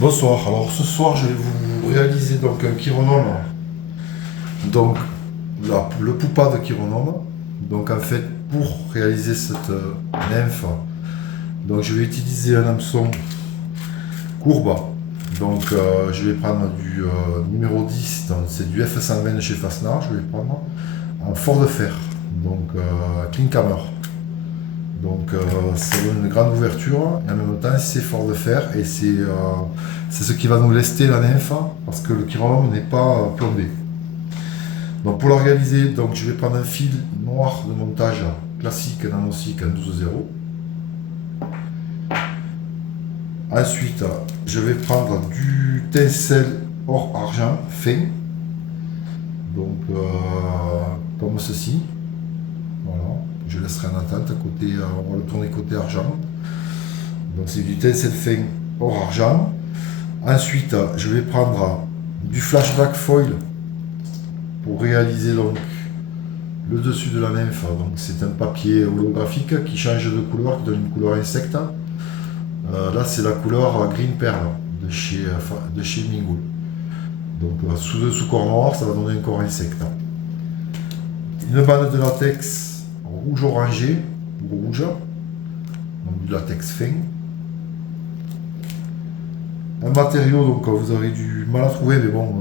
Bonsoir, alors ce soir je vais vous réaliser donc un chironome, donc le poupa de chironome. Donc en fait pour réaliser cette nymphe, donc je vais utiliser un hameçon courbe. Donc je vais prendre du numéro 10, donc c'est du F120 de chez Fastnar, je vais prendre en fort de fer, donc Klinkhammer. Donc ça donne une grande ouverture et en même temps c'est fort de fer et c'est ce qui va nous lester la nymphe parce que le chironome n'est pas plombé. Donc pour la réaliser, donc, je vais prendre un fil noir de montage classique nanosik en 12,0. Ensuite je vais prendre du tencel or argent fin, donc comme ceci. Voilà, je laisserai en attente, côté, on va le tourner côté argent. Donc c'est du tencel fin hors argent. Ensuite, je vais prendre du flashback foil pour réaliser donc le dessus de la nymphe. Donc c'est un papier holographique qui change de couleur, qui donne une couleur insecte. Là c'est la couleur green pearl de chez Mingo. Donc sous corps noir, ça va donner un corps insecte. Une bande de latex rouge orangé, ou rouge, donc du latex fin. Un matériau, donc vous aurez du mal à trouver, mais bon,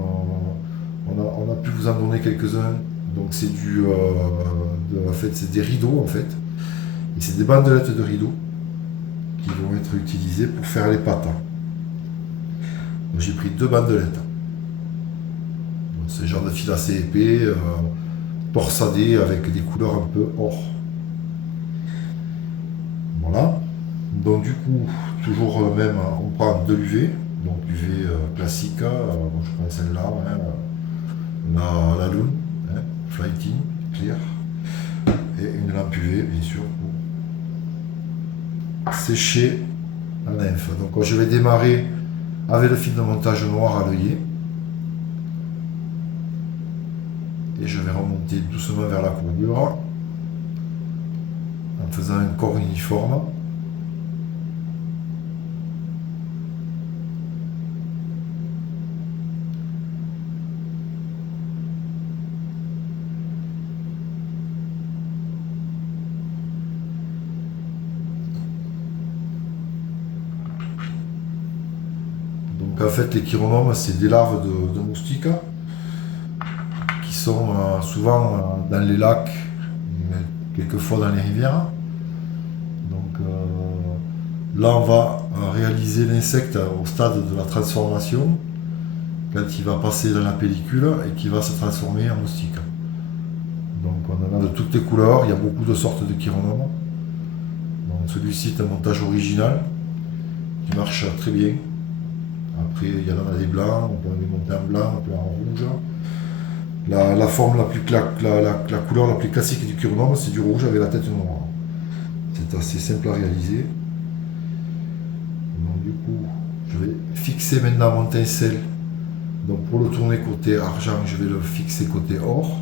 on a pu vous en donner quelques-uns. Donc c'est en fait, c'est des rideaux en fait, et c'est des bandelettes de rideaux qui vont être utilisées pour faire les pattes. Donc j'ai pris deux bandelettes. C'est le genre de fil assez épais, torsadé avec des couleurs un peu or. Voilà. Donc du coup, toujours le même, on prend de l'UV, donc UV classique, bon, je prends celle-là, hein, la Lune, hein, Flighting, Clear, et une lampe UV bien sûr pour sécher la nymphe. Donc je vais démarrer avec le fil de montage noir à l'œillet, et je vais remonter doucement vers la courbure en faisant un corps uniforme. Donc en fait les chironomes c'est des larves de moustiques qui sont souvent dans les lacs, mais quelquefois dans les rivières. Donc là on va réaliser l'insecte au stade de la transformation, quand il va passer dans la pellicule et qui va se transformer en moustique. Donc on en a de toutes les couleurs, il y a beaucoup de sortes de chironomes. Donc celui-ci est un montage original qui marche très bien. Après il y en a des blancs, on peut les monter en blanc, on peut en rouge. La forme la couleur la plus classique du chironome, c'est du rouge avec la tête noire. C'est assez simple à réaliser. Donc du coup, je vais fixer maintenant mon tencel. Donc pour le tourner côté argent, je vais le fixer côté or.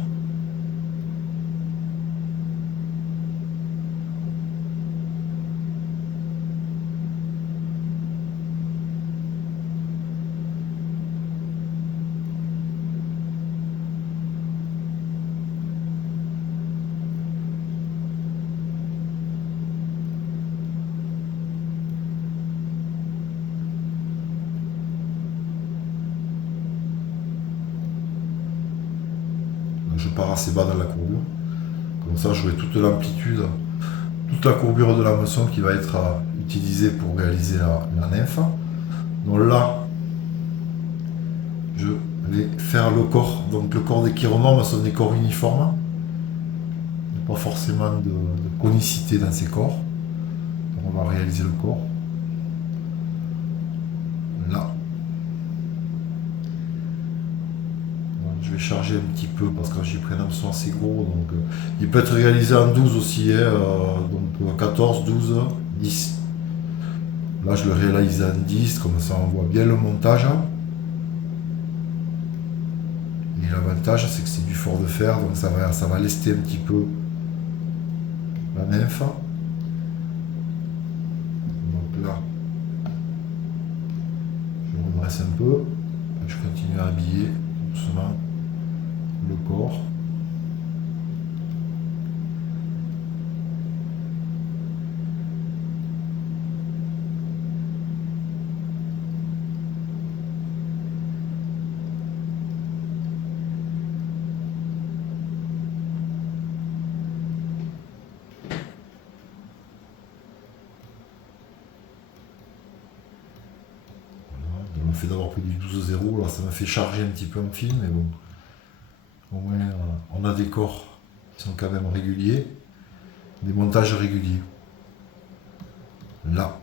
Je pars assez bas dans la courbure. Comme ça, j'aurai toute l'amplitude, toute la courbure de l'hameçon qui va être utilisée pour réaliser la nymphe. Donc là, je vais faire le corps. Donc le corps des chironomes sont des corps uniformes. Il n'y a pas forcément de conicité dans ces corps. Donc on va réaliser le corps. Là. Je vais charger un petit peu parce que j'ai pris un hameçon assez gros, donc il peut être réalisé en 12 aussi, hein, donc 14, 12, 10. Là je le réalise en 10, comme ça on voit bien le montage. Et l'avantage c'est que c'est du fort de fer, donc ça va lester un petit peu la nymphe. Donc là, je presse un peu. Je continue à habiller doucement le corps. Le fait d'avoir pris du 12-0, là ça m'a fait charger un petit peu en film, mais bon, au moins on a des corps qui sont quand même réguliers, des montages réguliers. Là.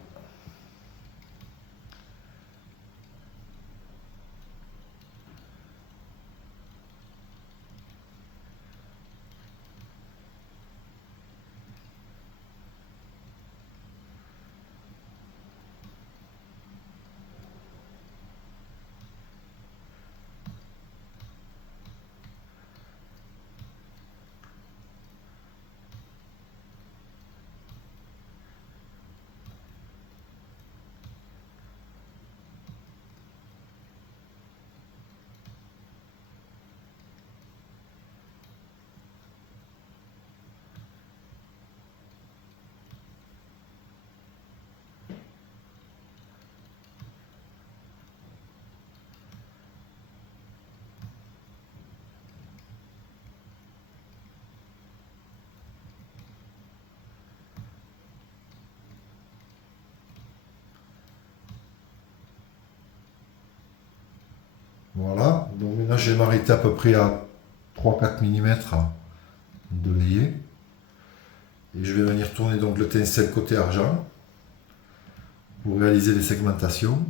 Voilà, donc maintenant je vais m'arrêter à peu près à 3-4 mm de layé. Et je vais venir tourner donc le tencel côté argent pour réaliser les segmentations.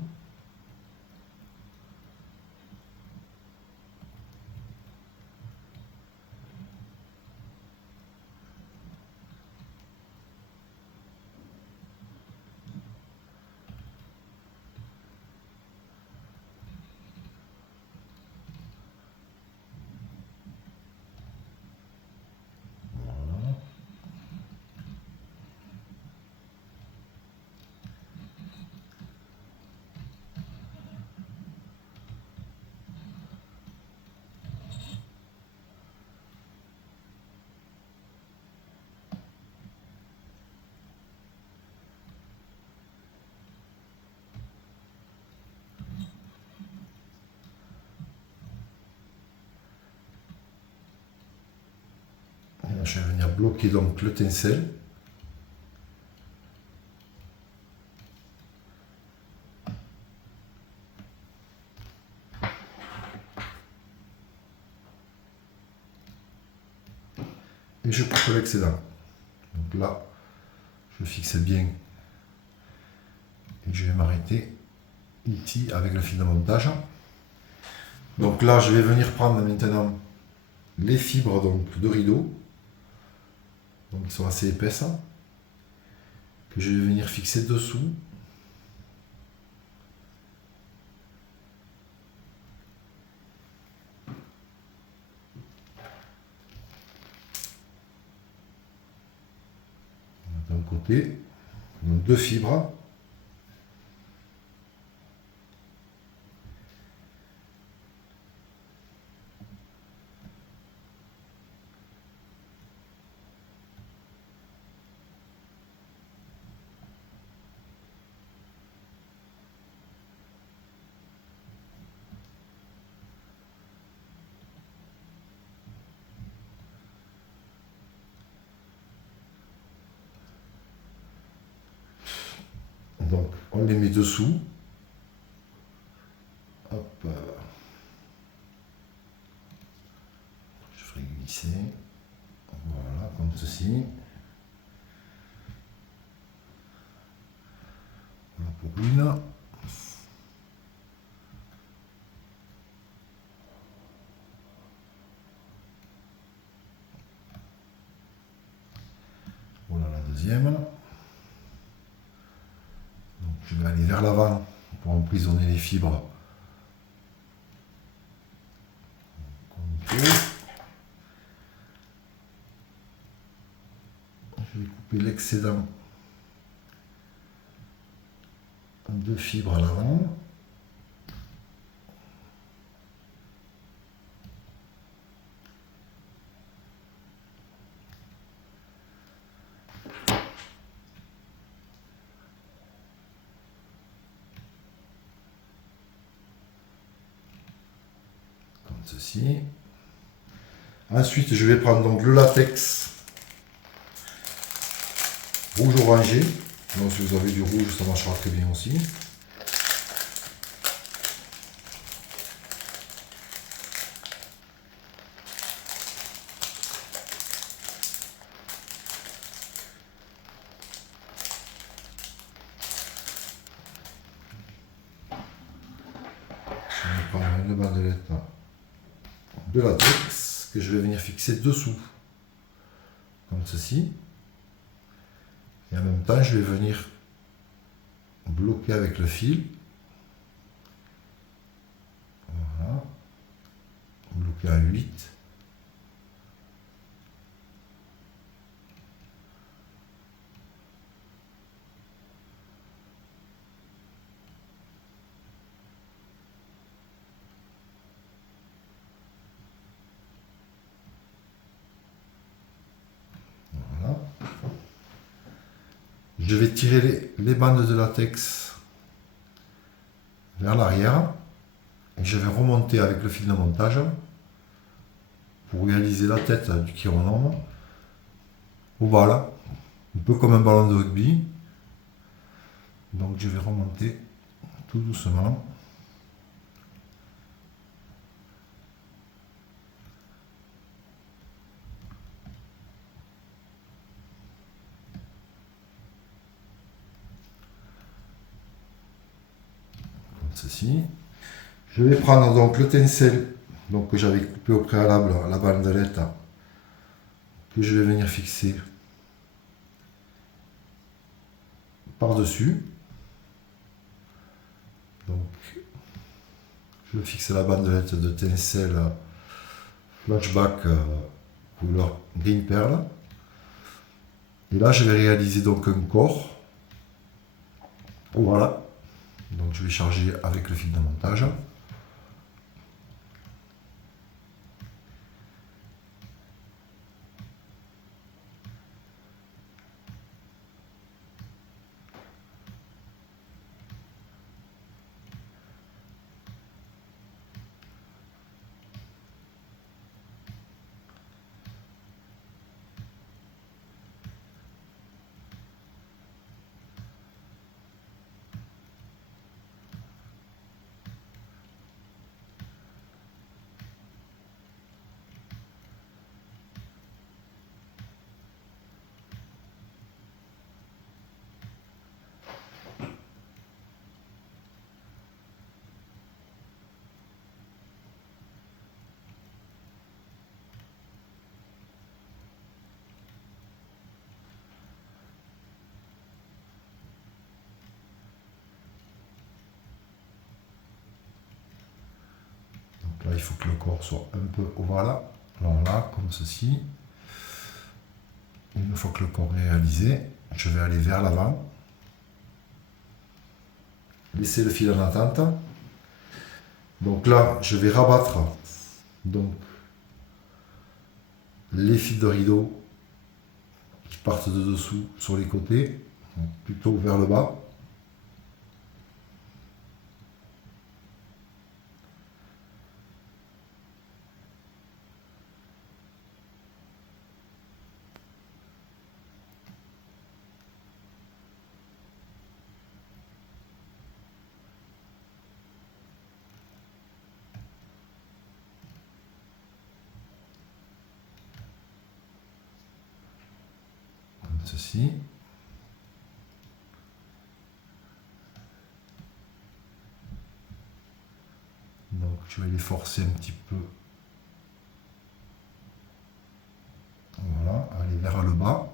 Et là, je vais venir bloquer donc le tencel. Et je coupe l'excédent. Donc là, je fixe bien et je vais m'arrêter ici avec le fil de montage. Donc là, je vais venir prendre maintenant les fibres donc, de rideau, donc qui sont assez épaisses, que je vais venir fixer dessous. D'un côté, donc 2 fibres. Donc on les met dessous. Hop. Je ferai glisser. Voilà, comme ceci. Voilà pour une. Voilà la deuxième. Donc je vais aller vers l'avant pour emprisonner les fibres. Comme il faut. Je vais couper l'excédent de fibres à l'avant. ceci. Ensuite, je vais prendre donc le latex rouge orangé. Donc, si vous avez du rouge, ça marchera très bien aussi. Je vais prendre une bandelette de latex que je vais venir fixer dessous, comme ceci. Et en même temps, je vais venir bloquer avec le fil. Voilà. Bloquer à 8. Voilà. Je vais tirer les bandes de latex vers l'arrière et je vais remonter avec le fil de montage pour réaliser la tête du chironome ovale, un peu comme un ballon de rugby. Donc je vais remonter tout doucement. Comme ceci. Je vais prendre donc le tencel donc, que j'avais coupé au préalable, la bandelette que je vais venir fixer par-dessus. Donc je fixe la bandelette de tencel flashback couleur green pearl. Et là je vais réaliser donc un corps. Voilà. Donc je vais charger avec le fil de montage. Là, il faut que le corps soit un peu ovale. Alors là, comme ceci. Une fois que le corps est réalisé, je vais aller vers l'avant. Laisser le fil en attente. Donc là, je vais rabattre donc, les fils de rideau qui partent de dessous sur les côtés, donc plutôt vers le bas. Ceci. Donc je vais les forcer un petit peu. Voilà, aller vers le bas.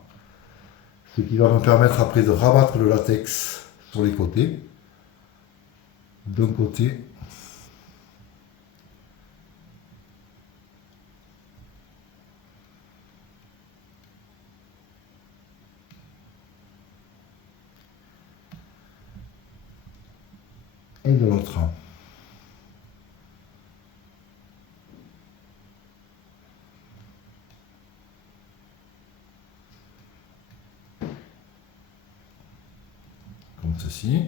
Ce qui va me permettre après de rabattre le latex sur les côtés. D'un côté. Et de l'autre. Comme ceci.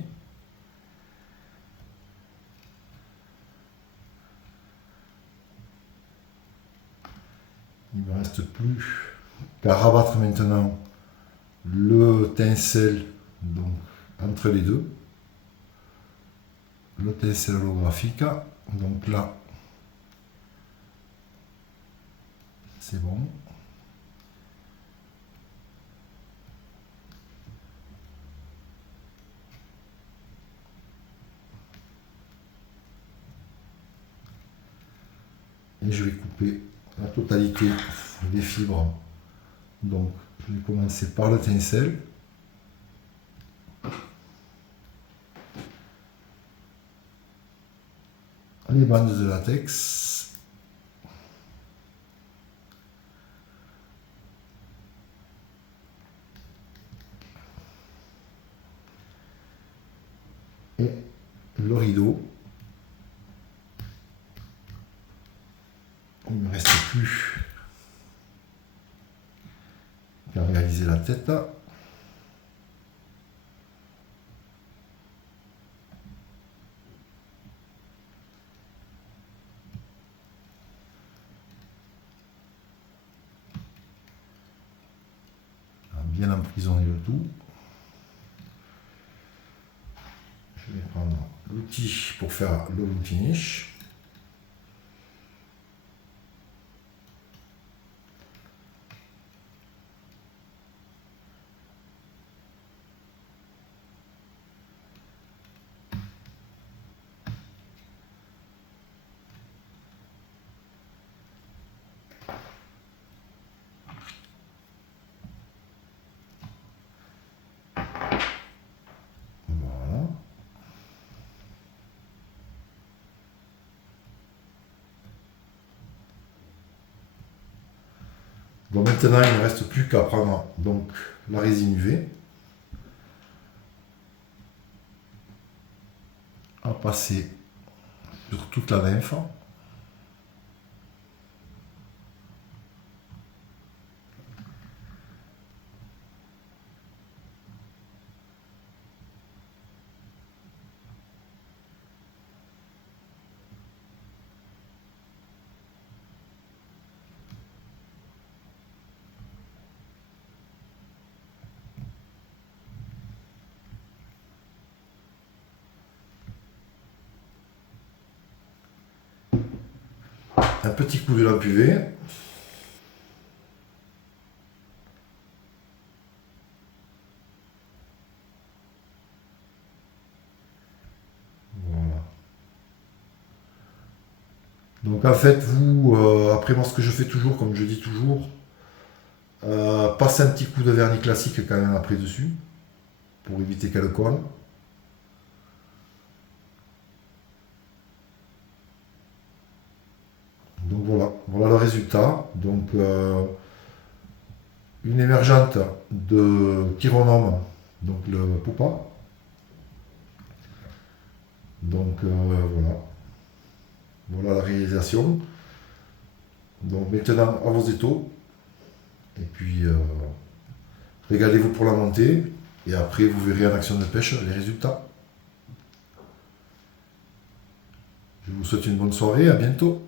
reste plus qu'à rabattre maintenant le tinsel donc, entre les deux. Le tinsel holographique. Donc là, c'est bon. Et je vais couper la totalité des fibres. Donc, je vais commencer par le tinsel. Les bandes de latex. Et le rideau. Il ne me reste plus qu'à réaliser la tête. Bien emprisonner le tout. Je vais prendre l'outil pour faire le loom finish. Bon, maintenant, il ne reste plus qu'à prendre donc, la résine UV, à passer sur toute la lymphe. Un petit coup de lampe UV. Voilà. Donc en fait, vous, après moi ce que je fais toujours, comme je dis toujours, passez un petit coup de vernis classique quand même après dessus, pour éviter qu'elle colle. Donc voilà le résultat. Donc une émergente de chironome, donc le Pupa. Donc voilà la réalisation. Donc maintenant à vos étaux. Et puis régalez-vous pour la montée. Et après vous verrez en action de pêche les résultats. Je vous souhaite une bonne soirée, à bientôt.